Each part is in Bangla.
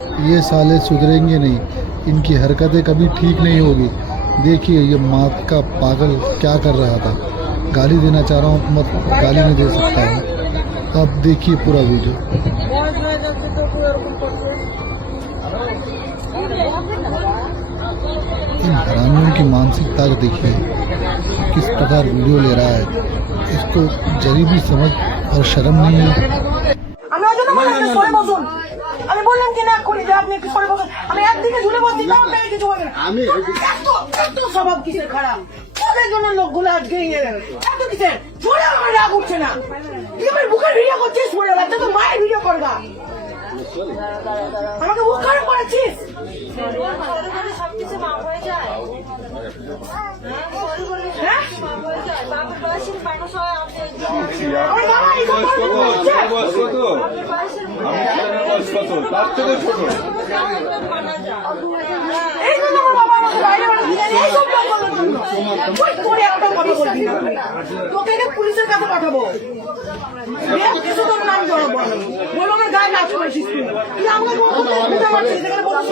ये साले सुधरेंगे नहीं, इनकी हरकतें कभी ठीक नहीं होगी। देखिए ये माँ का पागल क्या कर रहा था। गाली देना चाह रहा हूँ, मत गाली नहीं दे सकता हूँ। अब देखिए पूरा वीडियो। इन हरामियों की मानसिकता को देखिए, किस प्रकार वीडियो ले रहा है। इसको जरी भी समझ और शर्म नहीं है। আমি ওই জন্য বললাম সরে বসুন। আমি বললাম কি না করি যে আপনি একটু সরে বসুন। আমি একদিকে ঝুলে বসছি তাও মেরে কিছু বলেন। আমি এত স্বভাব কিসের খারাপ? ওদের জন্য লোকগুলো আজকে এত কিসের? সরে আমার রাগ উঠছে না। তুই আমার বুকের ভিডিও করছিস, সরে বাচ্চা তো মায়ের ভিডিও করবা। আমাকে বুক খারাপ করেছিস। হ্যাঁ? আমার বাবা এই সব করছে। এই জন্য আমার বাবা আমাকে বাইরে পাঠিয়ে দিলেন, এই সব লোক বলার জন্য। তুই করে একটা কথা বলবি না। তোকে এনে পুলিশের কাছে পাঠাবো। বেশ কিছু তোর নাম জড়াবো আমি। বলো আমার গায়ে নাচ করেছিস তুই। তুই আমাকে বুঝতে পারছিস এখানে বলছিস।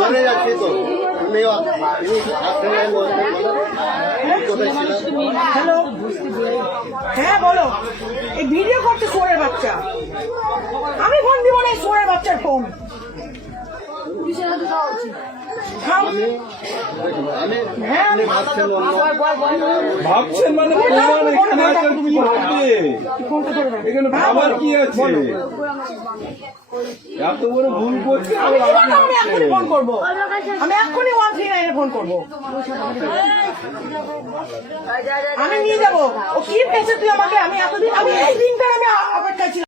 হ্যালো, হ্যাঁ বলো। এই ভিডিও করছে সোরের বাচ্চা। আমি ফোন দিব না, এই সোরের বাচ্চার ফোন। ভাবছেন মানে প্রমাণ এখানে আছে, তুমি ভাববে এখানে ভাবার কি আছে? এত বড় ভুল করছে। আমি এক্ষুনি ফোন করবো, আমি এক্ষুনি 139 ফোন করবো। আমি নিয়ে যাবো। ও কি পেয়েছে তুই আমাকে? আমি এতদিন, আমি এই দিনটা আমি অপেক্ষায় ছিলাম।